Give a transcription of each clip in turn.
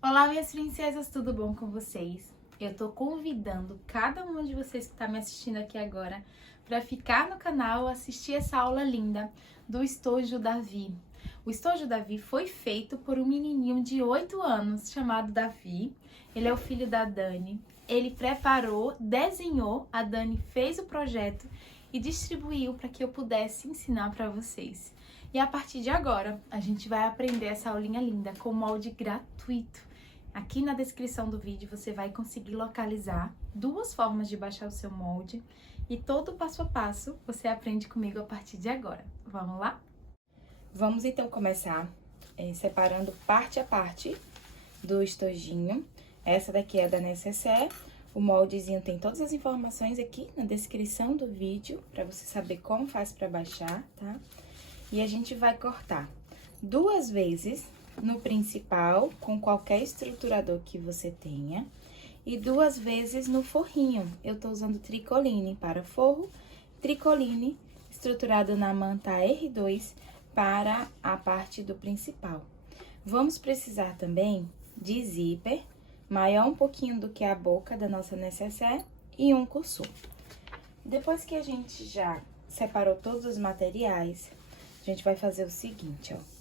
Olá, minhas princesas, tudo bom com vocês? Eu tô convidando cada uma de vocês que tá me assistindo aqui agora para ficar no canal assistir essa aula linda do Estojo Davi. O Estojo Davi foi feito por um menininho de 8 anos chamado Davi. Ele é o filho da Dani. Ele preparou, desenhou, a Dani fez o projeto e distribuiu para que eu pudesse ensinar para vocês. E a partir de agora, a gente vai aprender essa aulinha linda com molde gratuito. Aqui na descrição do vídeo você vai conseguir localizar duas formas de baixar o seu molde e todo o passo a passo você aprende comigo a partir de agora. Vamos lá? Vamos então começar separando parte a parte do estojinho. Essa daqui é da necessaire. O moldezinho tem todas as informações aqui na descrição do vídeo, para você saber como faz para baixar, tá? E a gente vai cortar 2 vezes no principal, com qualquer estruturador que você tenha, e 2 vezes no forrinho. Eu tô usando tricoline para forro, tricoline estruturado na manta R2 para a parte do principal. Vamos precisar também de zíper, maior um pouquinho do que a boca da nossa necessaire, e um cursor. Depois que a gente já separou todos os materiais, a gente vai fazer o seguinte, ó.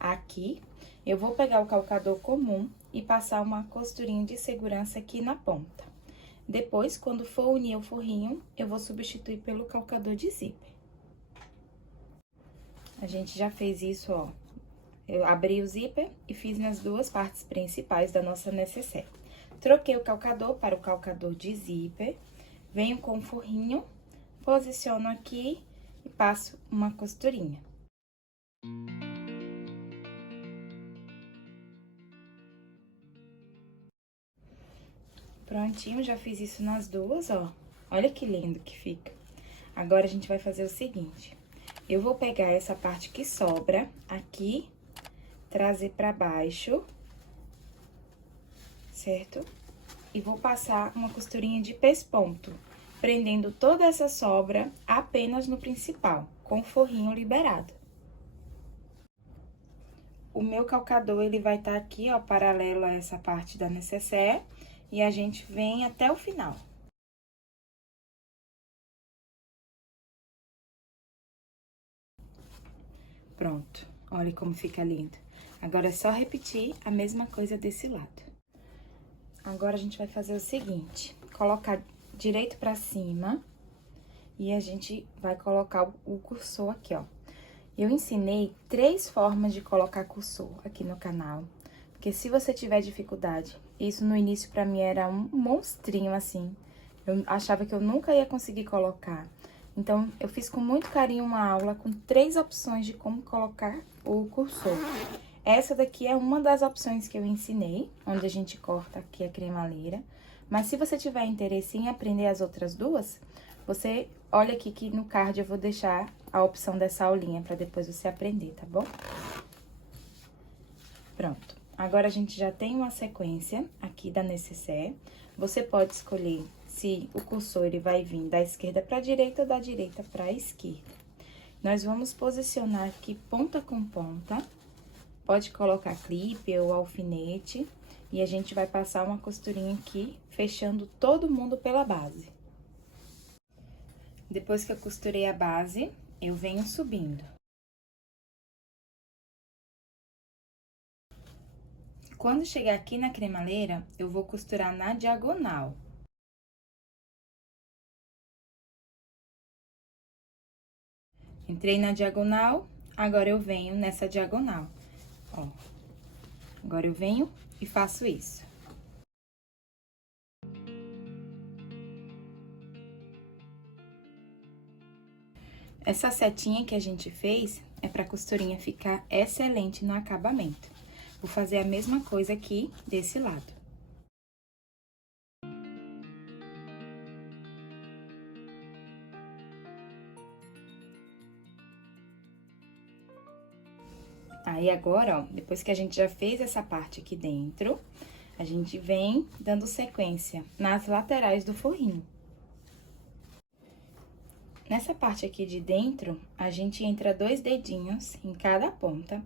Aqui, eu vou pegar o calcador comum e passar uma costurinha de segurança aqui na ponta. Depois, quando for unir o forrinho, eu vou substituir pelo calcador de zíper. A gente já fez isso, ó. Eu abri o zíper e fiz nas duas partes principais da nossa necessaire. Troquei o calcador para o calcador de zíper, venho com o forrinho, posiciono aqui e passo uma costurinha. Prontinho, já fiz isso nas duas, ó. Olha que lindo que fica. Agora, a gente vai fazer o seguinte. Eu vou pegar essa parte que sobra aqui, trazer pra baixo, certo? E vou passar uma costurinha de pesponto, prendendo toda essa sobra apenas no principal, com o forrinho liberado. O meu calcador, ele vai estar aqui, ó, paralelo a essa parte da necessaire, e a gente vem até o final. Pronto, olha como fica lindo. Agora, é só repetir a mesma coisa desse lado. Agora, a gente vai fazer o seguinte, colocar direito pra cima e a gente vai colocar o cursor aqui, ó. Eu ensinei 3 formas de colocar cursor aqui no canal, porque se você tiver dificuldade, isso no início pra mim era um monstrinho, assim. Eu achava que eu nunca ia conseguir colocar. Então, eu fiz com muito carinho uma aula com 3 opções de como colocar o cursor. Essa daqui é uma das opções que eu ensinei, onde a gente corta aqui a cremaleira. Mas se você tiver interesse em aprender as outras duas, você olha aqui que no card eu vou deixar a opção dessa aulinha para depois você aprender, tá bom? Pronto. Agora, a gente já tem uma sequência aqui da necessaire. Você pode escolher se o cursor ele vai vir da esquerda para a direita ou da direita para a esquerda. Nós vamos posicionar aqui ponta com ponta. Pode colocar clipe ou alfinete. E a gente vai passar uma costurinha aqui, fechando todo mundo pela base. Depois que eu costurei a base, eu venho subindo. Quando chegar aqui na cremaleira, eu vou costurar na diagonal. Entrei na diagonal, agora eu venho nessa diagonal, ó. Agora eu venho e faço isso. Essa setinha que a gente fez é pra costurinha ficar excelente no acabamento. Vou fazer a mesma coisa aqui desse lado. Aí, agora, ó, depois que a gente já fez essa parte aqui dentro, a gente vem dando sequência nas laterais do forrinho. Nessa parte aqui de dentro, a gente entra 2 dedinhos em cada ponta,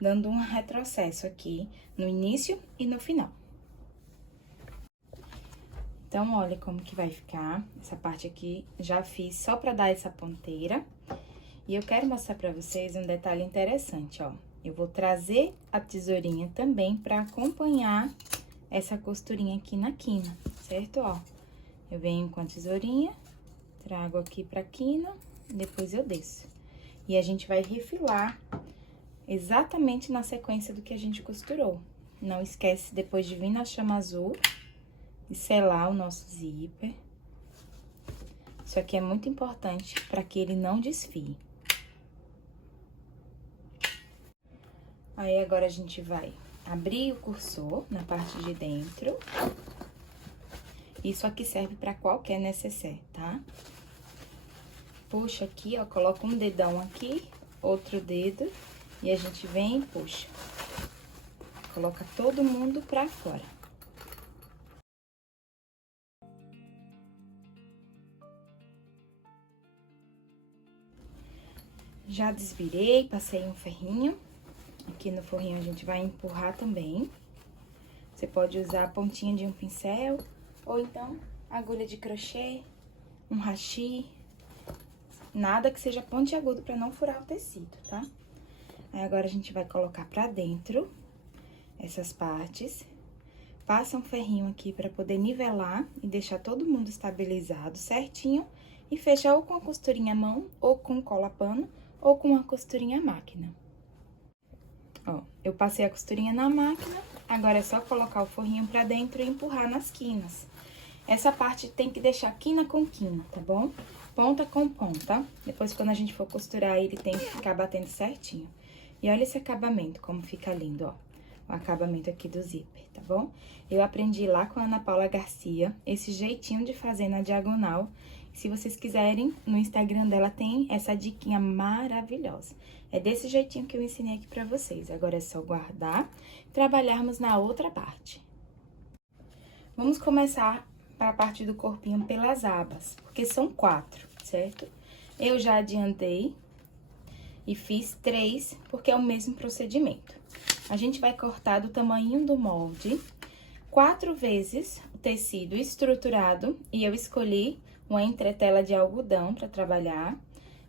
dando um retrocesso aqui no início e no final. Então, olha como que vai ficar. Essa parte aqui já fiz só pra dar essa ponteira. E eu quero mostrar pra vocês um detalhe interessante, ó. Eu vou trazer a tesourinha também pra acompanhar essa costurinha aqui na quina, certo? Ó, eu venho com a tesourinha, trago aqui pra quina, depois eu desço. E a gente vai refilar exatamente na sequência do que a gente costurou. Não esquece depois de vir na chama azul e selar o nosso zíper. Isso aqui é muito importante para que ele não desfie. Aí, agora a gente vai abrir o cursor na parte de dentro. Isso aqui serve para qualquer nécessaire, tá? Puxa aqui, ó, coloca um dedão aqui, outro dedo, e a gente vem e puxa. Coloca todo mundo pra fora. Já desvirei, passei um ferrinho. Aqui no forrinho a gente vai empurrar também. Você pode usar a pontinha de um pincel, ou então agulha de crochê, um hashi. Nada que seja pontiagudo pra não furar o tecido, tá? Aí, agora a gente vai colocar pra dentro essas partes. Passa um ferrinho aqui pra poder nivelar e deixar todo mundo estabilizado certinho. E fecha ou com a costurinha à mão, ou com cola pano, ou com a costurinha à máquina. Ó, eu passei a costurinha na máquina, agora é só colocar o forrinho pra dentro e empurrar nas quinas. Essa parte tem que deixar quina com quina, tá bom? Ponta com ponta. Depois, quando a gente for costurar, ele tem que ficar batendo certinho. E olha esse acabamento, como fica lindo, ó. O acabamento aqui do zíper, tá bom? Eu aprendi lá com a Ana Paula Garcia, esse jeitinho de fazer na diagonal. Se vocês quiserem, no Instagram dela tem essa diquinha maravilhosa. É desse jeitinho que eu ensinei aqui pra vocês. Agora é só guardar e trabalharmos na outra parte. Vamos começar para a parte do corpinho pelas abas, porque são 4, certo? Eu já adiantei e fiz 3, porque é o mesmo procedimento. A gente vai cortar do tamanho do molde 4 vezes o tecido estruturado, e eu escolhi uma entretela de algodão para trabalhar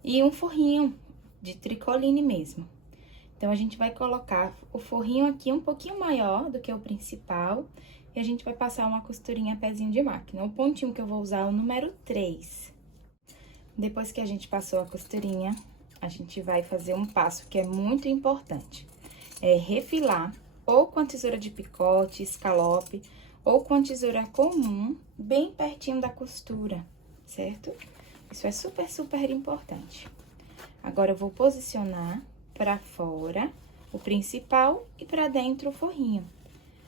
e um forrinho de tricoline mesmo. Então, a gente vai colocar o forrinho aqui um pouquinho maior do que o principal e a gente vai passar uma costurinha pezinho de máquina. O pontinho que eu vou usar é o número 3. Depois que a gente passou a costurinha, a gente vai fazer um passo que é muito importante. É refilar ou com a tesoura de picote, escalope, ou com a tesoura comum, bem pertinho da costura, certo? Isso é super, super importante. Agora, eu vou posicionar pra fora o principal e pra dentro o forrinho.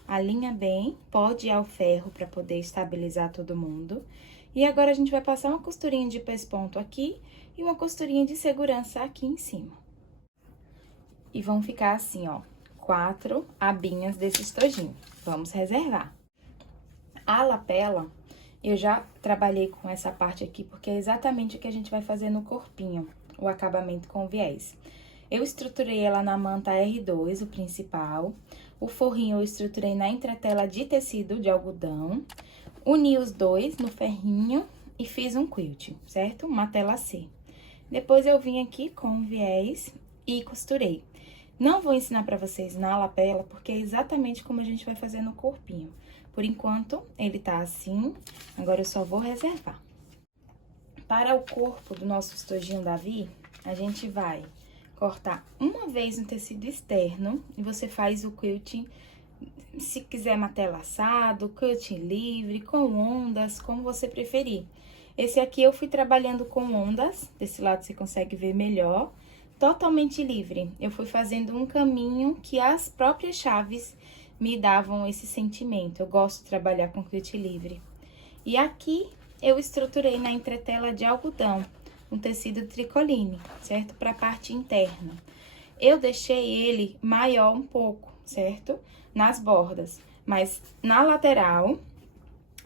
Alinha bem, pode ir ao ferro pra poder estabilizar todo mundo. E agora, a gente vai passar uma costurinha de pesponto aqui e uma costurinha de segurança aqui em cima. E vão ficar assim, ó, 4 abinhas desse estojinho. Vamos reservar. A lapela, eu já trabalhei com essa parte aqui, porque é exatamente o que a gente vai fazer no corpinho, o acabamento com viés. Eu estruturei ela na manta R2, o principal. O forrinho eu estruturei na entretela de tecido de algodão. Uni os dois no ferrinho e fiz um quilt, certo? Uma tela C. Depois, eu vim aqui com viés e costurei. Não vou ensinar pra vocês na lapela, porque é exatamente como a gente vai fazer no corpinho. Por enquanto, ele tá assim, agora eu só vou reservar. Para o corpo do nosso estojinho Davi, a gente vai cortar uma vez no tecido externo e você faz o quilting, se quiser matelaçado, quilting livre, com ondas, como você preferir. Esse aqui eu fui trabalhando com ondas, desse lado você consegue ver melhor, totalmente livre. Eu fui fazendo um caminho que as próprias chaves me davam esse sentimento. Eu gosto de trabalhar com quilt livre. E aqui eu estruturei na entretela de algodão, um tecido tricoline, certo? Para a parte interna. Eu deixei ele maior um pouco, certo? Nas bordas, mas na lateral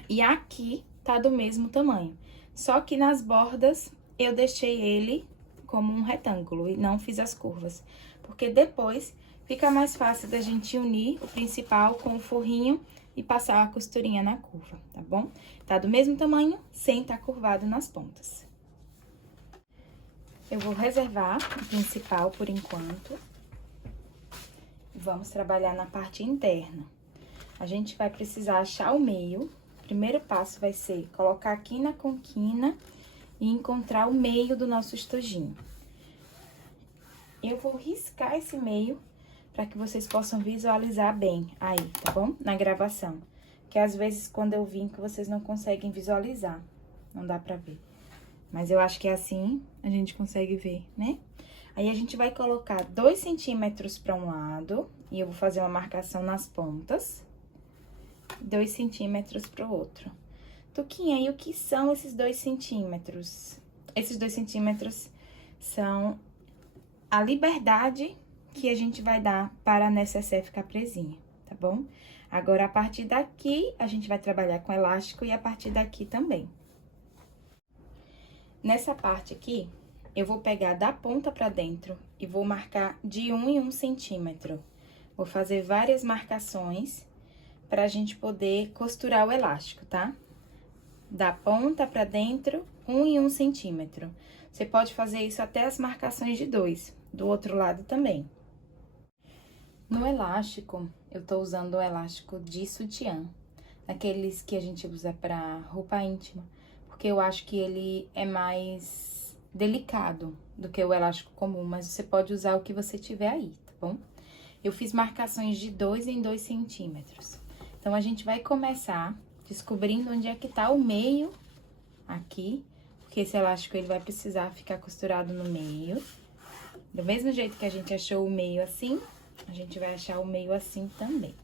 e aqui tá do mesmo tamanho. Só que nas bordas eu deixei ele como um retângulo e não fiz as curvas, porque depois fica mais fácil da gente unir o principal com o forrinho e passar a costurinha na curva, tá bom? Tá do mesmo tamanho, sem estar curvado nas pontas. Eu vou reservar o principal por enquanto. Vamos trabalhar na parte interna. A gente vai precisar achar o meio. O primeiro passo vai ser colocar aqui na conquina e encontrar o meio do nosso estojinho. Eu vou riscar esse meio para que vocês possam visualizar bem aí, tá bom? Na gravação. Que às vezes quando eu vinco vocês não conseguem visualizar, não dá pra ver. Mas eu acho que é assim a gente consegue ver, né? Aí a gente vai colocar 2 centímetros para um lado e eu vou fazer uma marcação nas pontas. 2 centímetros para o outro. Tuquinha, e o que são esses 2 centímetros? Esses 2 centímetros são a liberdade que a gente vai dar para a necessaire ficar presinha, tá bom? Agora, a partir daqui, a gente vai trabalhar com elástico e a partir daqui também. Nessa parte aqui, eu vou pegar da ponta pra dentro e vou marcar de 1 em 1 centímetro. Vou fazer várias marcações pra gente poder costurar o elástico, tá? Da ponta pra dentro, 1 em 1 centímetro. Você pode fazer isso até as marcações de 2, do outro lado também. No elástico, eu tô usando o elástico de sutiã, daqueles que a gente usa pra roupa íntima, porque eu acho que ele é mais delicado do que o elástico comum, mas você pode usar o que você tiver aí, tá bom? Eu fiz marcações de 2 em 2 centímetros. Então, a gente vai começar descobrindo onde é que tá o meio aqui, porque esse elástico ele vai precisar ficar costurado no meio. Do mesmo jeito que a gente achou o meio assim, a gente vai achar o meio assim também.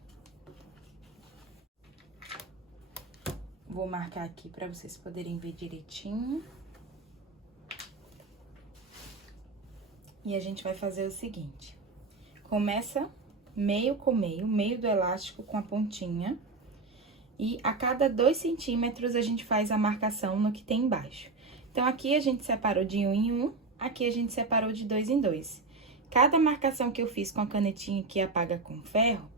Vou marcar aqui pra vocês poderem ver direitinho. E a gente vai fazer o seguinte. Começa meio com meio do elástico com a pontinha. E a cada 2 centímetros a gente faz a marcação no que tem embaixo. Então, aqui a gente separou de 1 em 1, aqui a gente separou de 2 em 2. Cada marcação que eu fiz com a canetinha que apaga com ferro,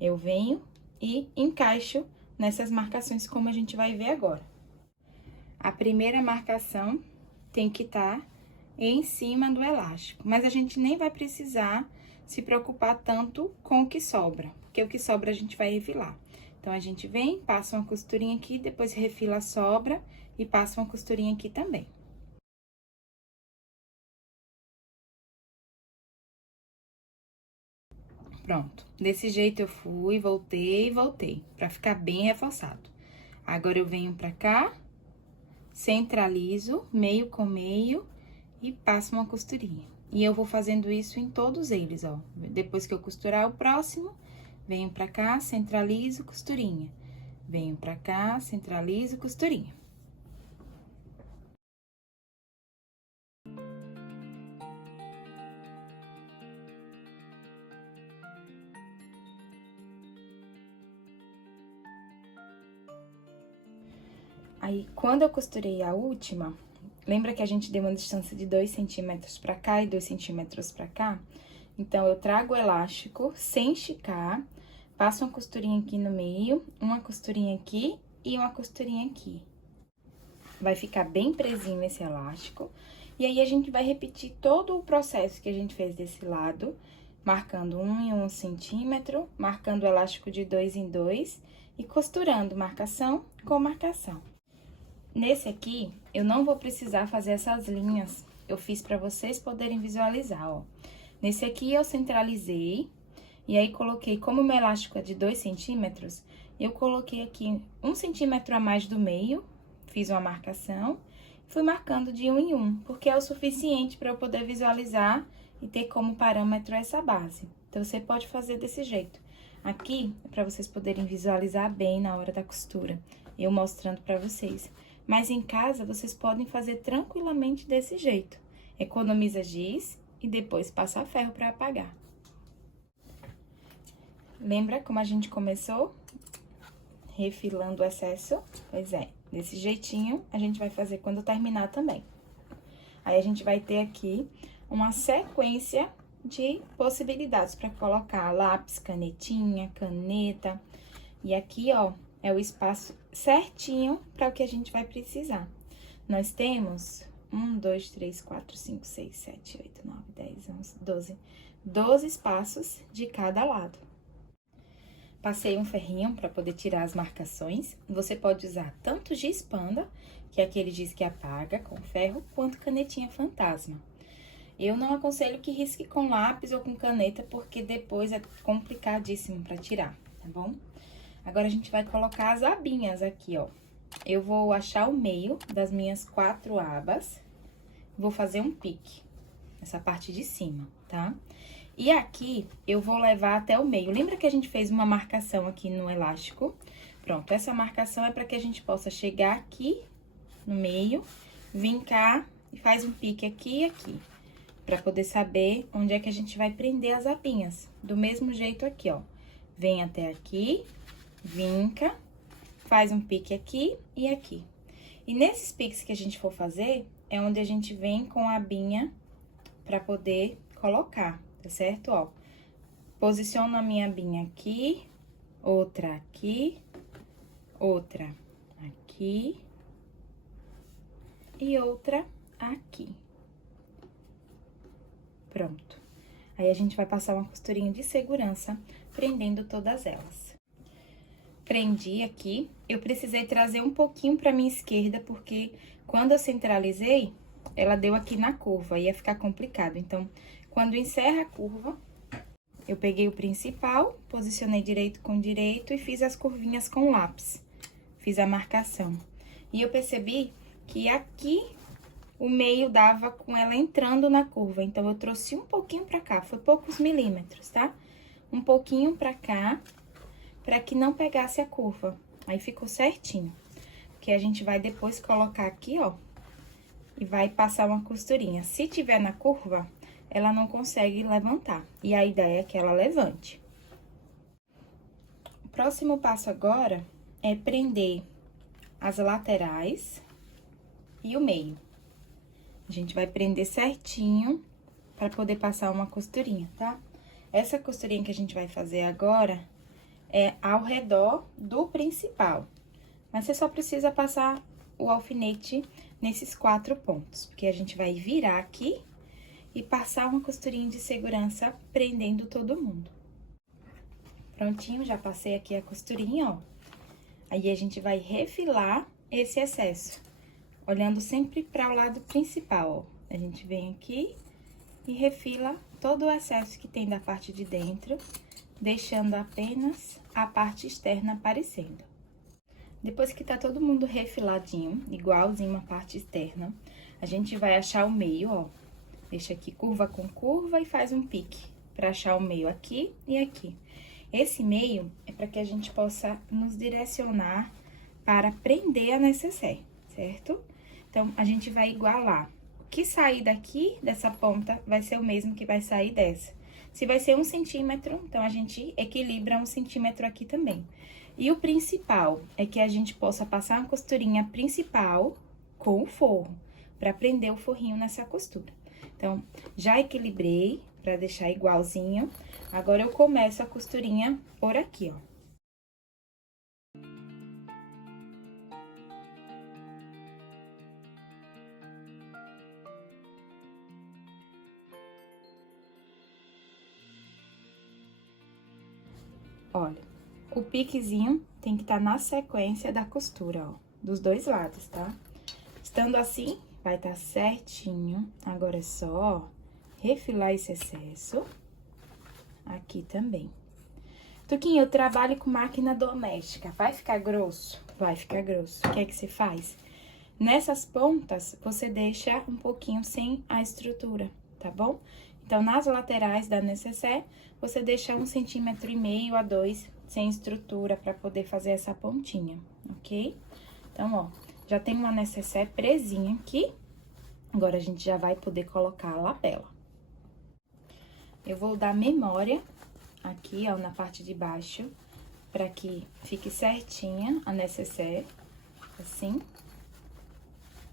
eu venho e encaixo nessas marcações, como a gente vai ver agora. A primeira marcação tem que estar em cima do elástico, mas a gente nem vai precisar se preocupar tanto com o que sobra, porque o que sobra a gente vai refilar. Então, a gente vem, passa uma costurinha aqui, depois refila a sobra e passa uma costurinha aqui também. Pronto, desse jeito eu fui, voltei, pra ficar bem reforçado. Agora, eu venho pra cá, centralizo, meio com meio e passo uma costurinha. E eu vou fazendo isso em todos eles, ó. Depois que eu costurar o próximo, venho pra cá, centralizo, costurinha. Venho pra cá, centralizo, costurinha. Aí, quando eu costurei a última, lembra que a gente deu uma distância de 2 centímetros pra cá e 2 centímetros pra cá? Então, eu trago o elástico sem esticar, passo uma costurinha aqui no meio, uma costurinha aqui e uma costurinha aqui. Vai ficar bem presinho esse elástico. E aí, a gente vai repetir todo o processo que a gente fez desse lado, marcando 1 em 1 centímetro, marcando o elástico de 2 em 2 e costurando marcação com marcação. Nesse aqui, eu não vou precisar fazer essas linhas, eu fiz pra vocês poderem visualizar, ó. Nesse aqui, eu centralizei, e aí coloquei, como o meu elástico é de 2 centímetros, eu coloquei aqui 1 centímetro a mais do meio, fiz uma marcação, fui marcando de 1 em 1, porque é o suficiente pra eu poder visualizar e ter como parâmetro essa base. Então, você pode fazer desse jeito. Aqui, é pra vocês poderem visualizar bem na hora da costura, eu mostrando pra vocês. Mas em casa, vocês podem fazer tranquilamente desse jeito. Economiza giz e depois passa ferro para apagar. Lembra como a gente começou? Refilando o excesso? Pois é, desse jeitinho a gente vai fazer quando terminar também. Aí, a gente vai ter aqui uma sequência de possibilidades para colocar lápis, canetinha, caneta. E aqui, ó, é o espaço certinho para o que a gente vai precisar. Nós temos 1, 2, 3, 4, 5, 6, 7, 8, 9, 10, 11, 12. 12 espaços de cada lado. Passei um ferrinho para poder tirar as marcações. Você pode usar tanto giz panda, que é aquele giz que apaga com ferro, quanto canetinha fantasma. Eu não aconselho que risque com lápis ou com caneta, porque depois é complicadíssimo para tirar, tá bom? Agora, a gente vai colocar as abinhas aqui, ó. Eu vou achar o meio das minhas 4 abas, vou fazer um pique nessa parte de cima, tá? E aqui, eu vou levar até o meio. Lembra que a gente fez uma marcação aqui no elástico? Pronto, essa marcação é para que a gente possa chegar aqui no meio, vir cá e faz um pique aqui e aqui. Pra poder saber onde é que a gente vai prender as abinhas. Do mesmo jeito aqui, ó. Vem até aqui, vinca, faz um pique aqui e aqui. E nesses piques que a gente for fazer, é onde a gente vem com a abinha pra poder colocar, tá certo? Ó, posiciono a minha abinha aqui, outra aqui, outra aqui e outra aqui. Pronto. Aí, a gente vai passar uma costurinha de segurança, prendendo todas elas. Prendi aqui. Eu precisei trazer um pouquinho pra minha esquerda, porque quando eu centralizei, ela deu aqui na curva, ia ficar complicado. Então, quando encerra a curva, eu peguei o principal, posicionei direito com direito e fiz as curvinhas com lápis. Fiz a marcação. E eu percebi que aqui o meio dava com ela entrando na curva, então, eu trouxe um pouquinho pra cá, foi poucos milímetros, tá? Um pouquinho pra cá, pra que não pegasse a curva. Aí, ficou certinho. Porque a gente vai depois colocar aqui, ó, e vai passar uma costurinha. Se tiver na curva, ela não consegue levantar, e a ideia é que ela levante. O próximo passo agora é prender as laterais e o meio. A gente vai prender certinho pra poder passar uma costurinha, tá? Essa costurinha que a gente vai fazer agora é ao redor do principal. Mas você só precisa passar o alfinete nesses 4 pontos, porque a gente vai virar aqui e passar uma costurinha de segurança prendendo todo mundo. Prontinho, já passei aqui a costurinha, ó. Aí, a gente vai refilar esse excesso. Olhando sempre para o lado principal, ó. A gente vem aqui e refila todo o excesso que tem da parte de dentro, deixando apenas a parte externa aparecendo. Depois que tá todo mundo refiladinho, igualzinho a parte externa, a gente vai achar o meio, ó. Deixa aqui curva com curva e faz um pique para achar o meio aqui e aqui. Esse meio é para que a gente possa nos direcionar para prender a necessaire, certo? Então, a gente vai igualar. O que sair daqui, dessa ponta, vai ser o mesmo que vai sair dessa. Se vai ser 1 centímetro, então, a gente equilibra 1 centímetro aqui também. E o principal é que a gente possa passar uma costurinha principal com o forro, para prender o forrinho nessa costura. Então, já equilibrei para deixar igualzinho. Agora, eu começo a costurinha por aqui, ó. Olha, o piquezinho tem que estar na sequência da costura, ó, dos 2 lados, tá? Estando assim, vai estar certinho. Agora, é só, ó, refilar esse excesso. Aqui também. Tuquinha, eu trabalho com máquina doméstica. Vai ficar grosso? Vai ficar grosso. O que é que você faz? Nessas pontas, você deixa um pouquinho sem a estrutura, tá bom? Então, nas laterais da necessaire, você deixa 1,5 centímetro a 2 sem estrutura para poder fazer essa pontinha, ok? Então, ó, já tem uma necessaire presinha aqui. Agora, a gente já vai poder colocar a lapela. Eu vou dar memória aqui, ó, na parte de baixo, para que fique certinha a necessaire, assim,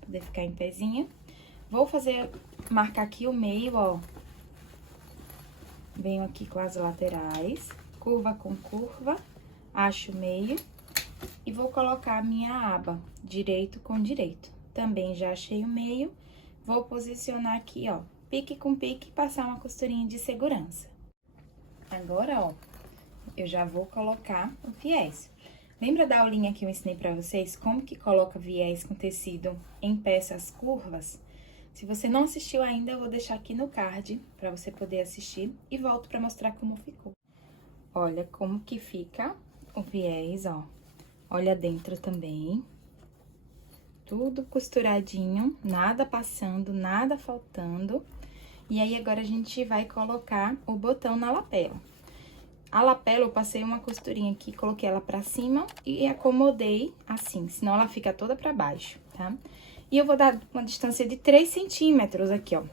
poder ficar em pezinha. Vou marcar aqui o meio, ó, Venho aqui com as laterais, curva com curva, acho o meio e vou colocar a minha aba direito com direito. Também já achei o meio, vou posicionar aqui, ó, pique com pique e passar uma costurinha de segurança. Agora, ó, eu já vou colocar o viés. Lembra da aulinha que eu ensinei pra vocês como que coloca viés com tecido em peças curvas? Se você não assistiu ainda, eu vou deixar aqui no card pra você poder assistir e volto pra mostrar como ficou. Olha como que fica o viés, ó. Olha dentro também. Tudo costuradinho, nada passando, nada faltando. E aí, agora a gente vai colocar o botão na lapela. A lapela, eu passei uma costurinha aqui, coloquei ela pra cima e acomodei assim, senão ela fica toda pra baixo, tá? E eu vou dar uma distância de 3 centímetros aqui, ó.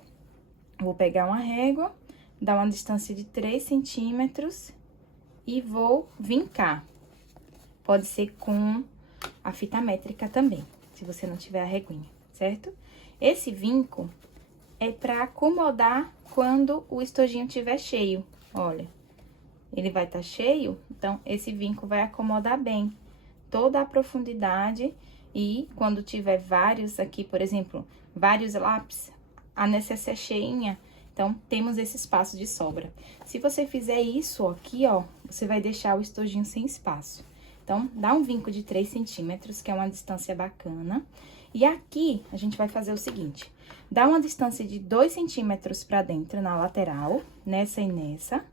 Vou pegar uma régua, dar uma distância de 3 centímetros e vou vincar. Pode ser com a fita métrica também, se você não tiver a reguinha, certo? Esse vinco é pra acomodar quando o estojinho estiver cheio, olha. Ele vai estar cheio, então, esse vinco vai acomodar bem toda a profundidade e quando tiver vários aqui, por exemplo, vários lápis, a necessaire cheinha, então, temos esse espaço de sobra. Se você fizer isso aqui, ó, você vai deixar o estojinho sem espaço. Então, dá um vinco de 3 centímetros, que é uma distância bacana. E aqui, a gente vai fazer o seguinte, dá uma distância de 2 centímetros pra dentro na lateral, nessa e nessa.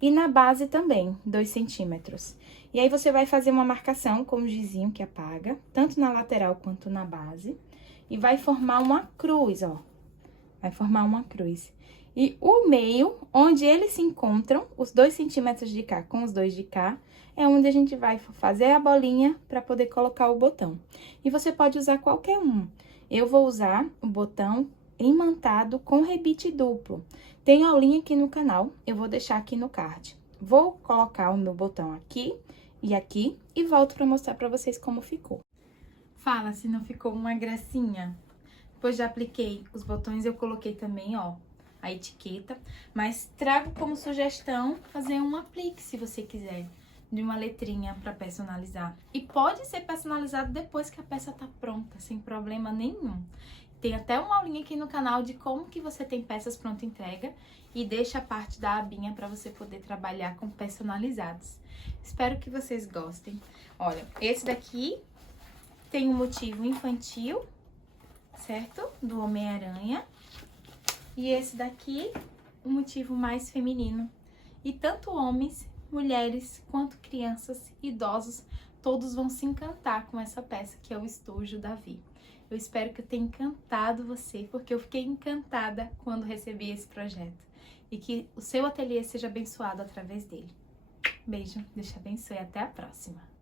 E na base também, 2 centímetros. E aí, você vai fazer uma marcação com o gizinho que apaga, tanto na lateral quanto na base. E vai formar uma cruz, ó. Vai formar uma cruz. E o meio, onde eles se encontram, os 2 centímetros de cá com os 2 de cá, é onde a gente vai fazer a bolinha para poder colocar o botão. E você pode usar qualquer um. Eu vou usar o botão imantado com rebite duplo. Tem aulinha aqui no canal, eu vou deixar aqui no card. Vou colocar o meu botão aqui e volto para mostrar para vocês como ficou. Fala se não ficou uma gracinha. Depois já apliquei os botões, eu coloquei também, ó, a etiqueta. Mas trago como sugestão fazer um aplique, se você quiser, de uma letrinha para personalizar. E pode ser personalizado depois que a peça tá pronta, sem problema nenhum. Tem até uma aulinha aqui no canal de como que você tem peças pronta entrega e deixa a parte da abinha para você poder trabalhar com personalizados. Espero que vocês gostem. Olha, esse daqui tem um motivo infantil, certo? Do Homem-Aranha. E esse daqui, um motivo mais feminino. E tanto homens, mulheres, quanto crianças, idosos, todos vão se encantar com essa peça que é o estojo Davi. Eu espero que eu tenha encantado você, porque eu fiquei encantada quando recebi esse projeto. E que o seu ateliê seja abençoado através dele. Beijo, Deus te abençoe e até a próxima!